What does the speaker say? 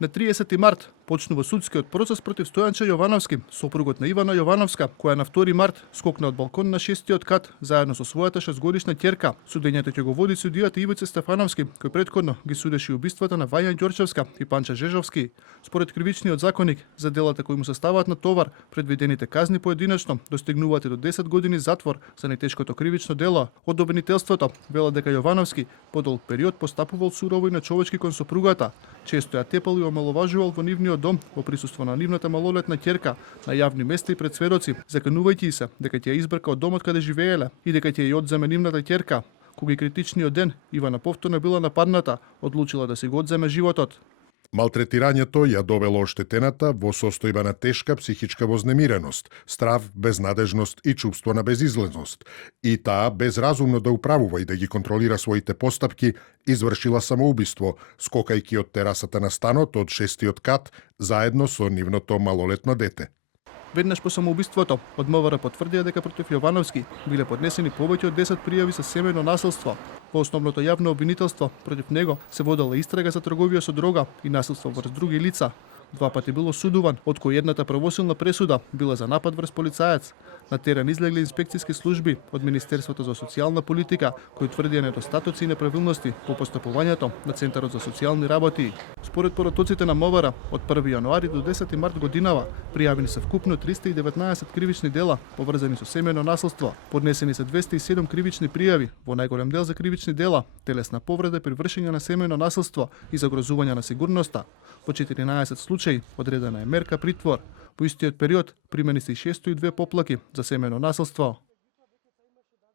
На 30 март почнува судскиот процес против Стојанче Јовановски, сопругот на Ивана Јовановска, која на 2 март скокна од балкон на 6-тиот кат заедно со својата 6-годишна ќерка. Судењето ќе го води судијата Ивица Стефановски, кој претходно ги судеше убиствата на Вања Ѓорчевска и Панча Жежовски. Според кривичниот законник, за делата кои му се ставаат на товар, предвидените казни поединечно достигнуваат и до 10 години затвор за најтешкото кривично дело. Од обвинителството велат дека Јовановски подолг период постапувал сурово и нечовечки кон сопругата. Често ја тепал и омаловажувал во нивниот дом во присуство на нивната малолетна ќерка на јавни места и пред сведоци, заканувајќи се дека ќе ја избрка од домот каде живееле и дека ќе ја одземе нивната ќерка. Кога и критичниот ден Ивана повторно била нападната, одлучила да си го одземе животот. Малтретирањето ја довело оштетената во состојба на тешка психичка вознемиреност, страв, безнадежност и чувство на безизлезност. И таа, безразумно да управува и да ги контролира своите постапки, извршила самоубиство, скокајќи од терасата на станот од 6-тиот кат, заедно со нивното малолетно дете. Веднаш по самоубиството, од МВР потврдија дека против Јовановски биле поднесени повеќе од 10 пријави за семејно насилство. Во основното јавно обвинителство против него се водела истрага за трговија со дрога и насилство врз други лица. 2 пати бил осудуван, од кои едната правосилна пресуда била за напад врз полицаец. На терен излегле инспекциски служби од Министерството за социјална политика, кои тврдија недостатоци и неправилности во постапувањето на Центарот за социјални работи. Според поротоците на МВР, од 1 јануари до 10 март годинава пријавени се вкупно 319 кривични дела поврзани со семејно насилство. Поднесени се 207 кривични пријави, во најголем дел за кривични дела, телесна повреда при вршење на семејно насилство и загрозување на сигурноста. Во 14 случаи одредена е мерка притвор. Во истиот период примени се и 602 поплаки за семејно насилство.